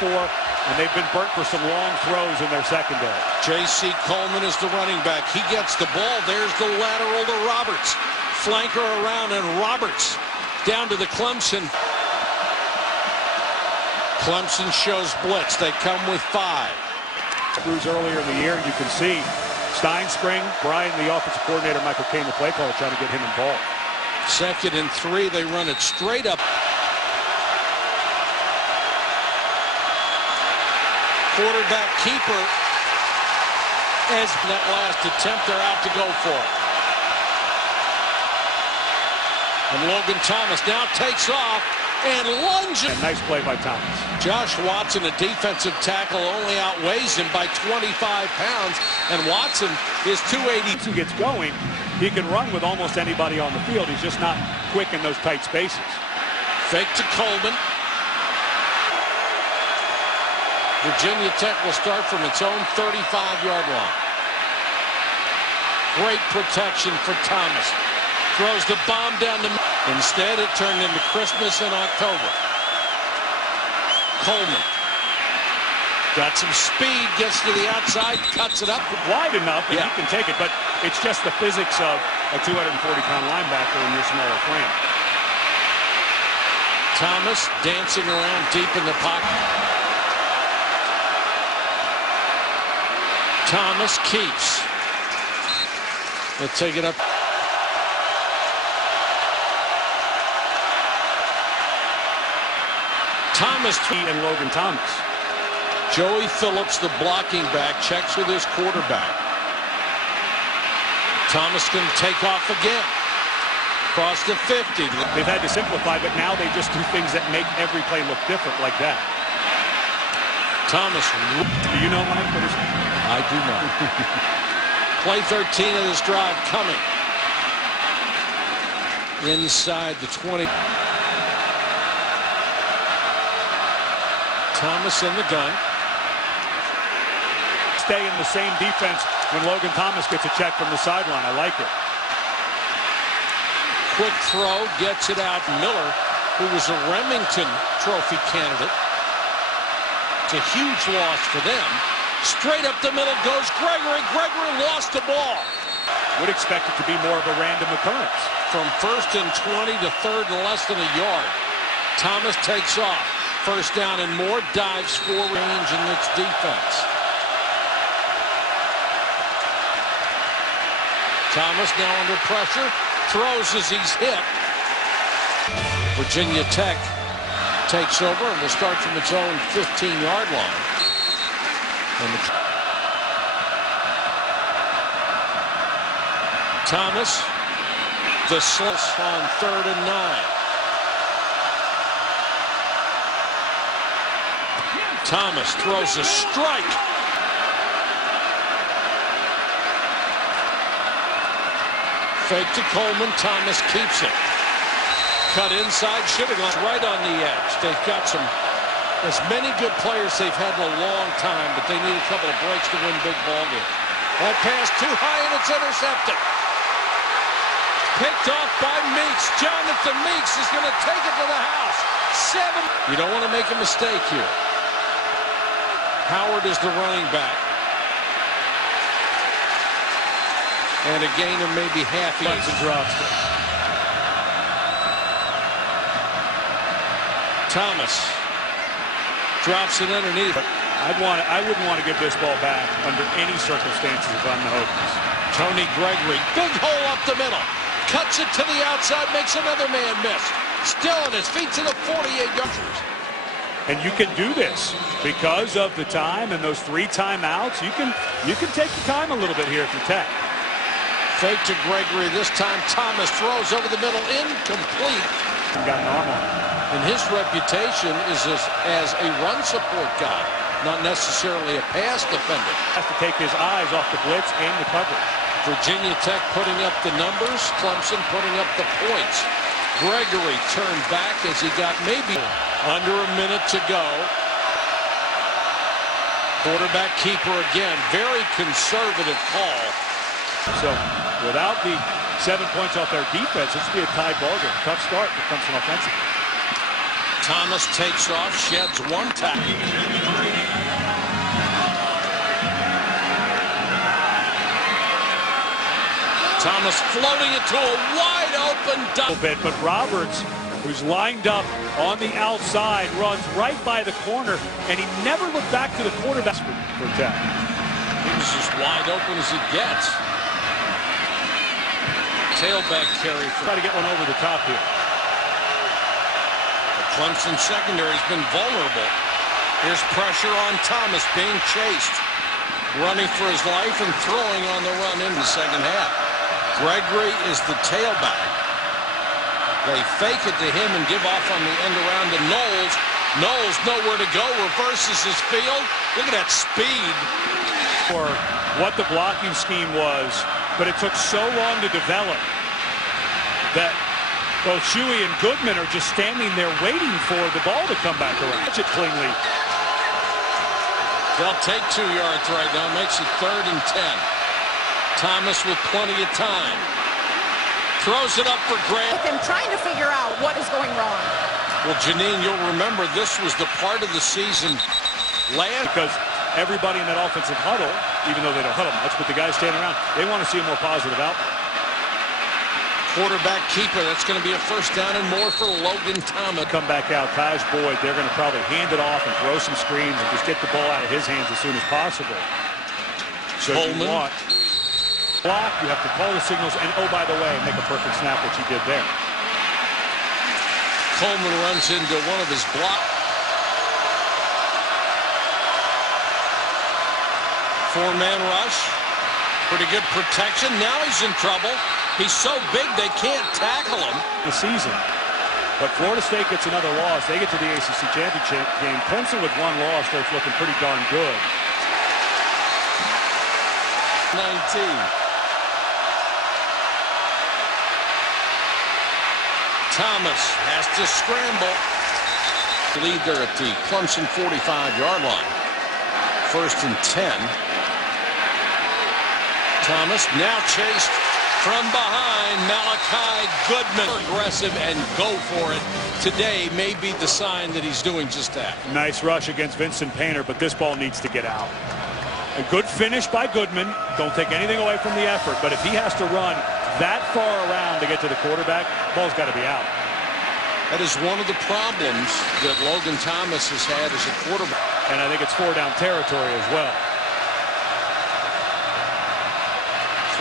before, and they've been burnt for some long throws in their secondary. J.C. Coleman is the running back. He gets the ball. There's the lateral to Roberts. Flanker around, and Roberts down to the Clemson. Clemson shows blitz. They come with 5. Screws earlier in the year, you can see Steinspring, Brian, the offensive coordinator, Michael Kane, the play caller, trying to get him involved. 2nd and 3. They run it straight up. Quarterback keeper. As that last attempt, they're out to go for it. And Logan Thomas now takes off and lunges. And nice play by Thomas. Josh Watson, a defensive tackle, only outweighs him by 25 pounds. And Watson is 280. He gets going. He can run with almost anybody on the field. He's just not quick in those tight spaces. Fake to Coleman. Virginia Tech will start from its own 35-yard line. Great protection for Thomas. Throws the bomb down the middle. Instead, it turned into Christmas in October. Coleman got some speed, gets to the outside, cuts it up. Wide enough that he can take it, but it's just the physics of a 240-pound linebacker in your smaller frame. Thomas dancing around deep in the pocket. Thomas keeps. They'll take it up. Thomas and Logan Thomas. Joey Phillips, the blocking back, checks with his quarterback. Thomas can take off again. Across the 50. They've had to simplify, but now they just do things that make every play look different like that. Thomas. Do you know, Mike? I do not. Play 13 of this drive coming. Inside the 20. Thomas in the gun. Stay in the same defense when Logan Thomas gets a check from the sideline. I like it. Quick throw, gets it out. Miller, who was a Remington Trophy candidate. It's a huge loss for them. Straight up the middle goes Gregory. Gregory lost the ball. Would expect it to be more of a random occurrence. From 1st and 20 to 3rd and less than a yard. Thomas takes off. 1st down and more. Dives for range in its defense. Thomas now under pressure. Throws as he's hit. Virginia Tech takes over and will start from its own 15-yard line. And Thomas, the slice on 3rd and 9. Thomas throws a strike. Fake to Coleman. Thomas keeps it. Cut inside. Should have gone right on the edge. They've got as many good players they've had in a long time, but they need a couple of breaks to win big ball games. That pass too high, and it's intercepted. Picked off by Meeks. Jonathan Meeks is going to take it to the house. 7. You don't want to make a mistake here. Howard is the running back. And a gain of maybe half. He drops it. Thomas drops it underneath. I wouldn't want to give this ball back under any circumstances if I'm the Hokies. Tony Gregory, big hole up the middle. Cuts it to the outside, makes another man miss. Still on his feet to the 48-yarders. And you can do this because of the time and those 3 timeouts. You can take your time a little bit here if you're Tech. Fake to Gregory. This time Thomas throws over the middle, incomplete. Got an arm on him. And his reputation is as a run support guy, not necessarily a pass defender. Has to take his eyes off the blitz and the coverage. Virginia Tech putting up the numbers, Clemson putting up the points. Gregory turned back as he got maybe under a minute to go. Quarterback keeper again, very conservative call. So without the 7 points off their defense, it's be a tied ball game. Tough start for Clemson offensively. Thomas takes off, sheds 1 tackle. Thomas floating it to a wide open a bit, but Roberts, who's lined up on the outside, runs right by the corner, and he never looked back to the quarterback for attack. He was as wide open as it gets. Tailback carry. Try to get one over the top here. The Clemson secondary has been vulnerable. Here's pressure on Thomas, being chased, running for his life and throwing on the run in the second half. Gregory is the tailback. They fake it to him and give off on the end around to Knowles. Knowles nowhere to go, reverses his field. Look at that speed. For what the blocking scheme was, but it took so long to develop that both Shuey and Goodman are just standing there waiting for the ball to come back around. Catch it cleanly. They'll take 2 yards right now. Makes it 3rd and 10. Thomas with plenty of time. Throws it up for Grant. With them trying to figure out what is going wrong. Well, Janine, you'll remember this was the part of the season last. Because everybody in that offensive huddle, even though they don't huddle much, but the guys standing around, they want to see a more positive outcome. Quarterback keeper, that's going to be a first down and more for Logan Thomas. Come back out, Taj Boyd, they're going to probably hand it off and throw some screens and just get the ball out of his hands as soon as possible. So if you want block, you have to call the signals, and oh, by the way, make a perfect snap, which he did there. Coleman runs into one of his blocks. 4-man rush. Pretty good protection. Now he's in trouble. He's so big they can't tackle him. The season. But Florida State gets another loss. They get to the ACC championship game. Clemson with one loss starts looking pretty darn good. 19. Thomas has to scramble. Lead there at the Clemson 45-yard line. 1st and 10. Thomas now chased from behind. Malliciah Goodman aggressive and go for it. Today may be the sign that he's doing just that. Nice rush against Vincent Painter, but this ball needs to get out. A good finish by Goodman. Don't take anything away from the effort, but if he has to run that far around to get to the quarterback, ball's got to be out. That is one of the problems that Logan Thomas has had as a quarterback. And I think it's 4-down territory as well.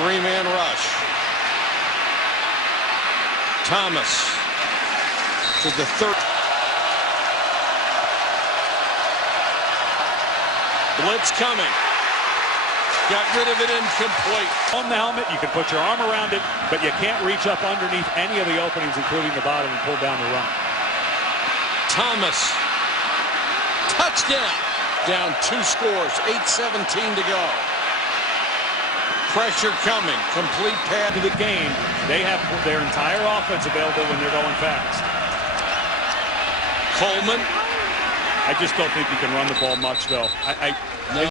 3-man rush. Thomas to the 3rd. Blitz coming. Got rid of it incomplete. On the helmet, you can put your arm around it, but you can't reach up underneath any of the openings, including the bottom, and pull down the run. Thomas. Touchdown. Down 2 scores. 8:17 to go. Pressure coming. Complete pass to the game. They have their entire offense available when they're going fast. Coleman. I just don't think you can run the ball much, though.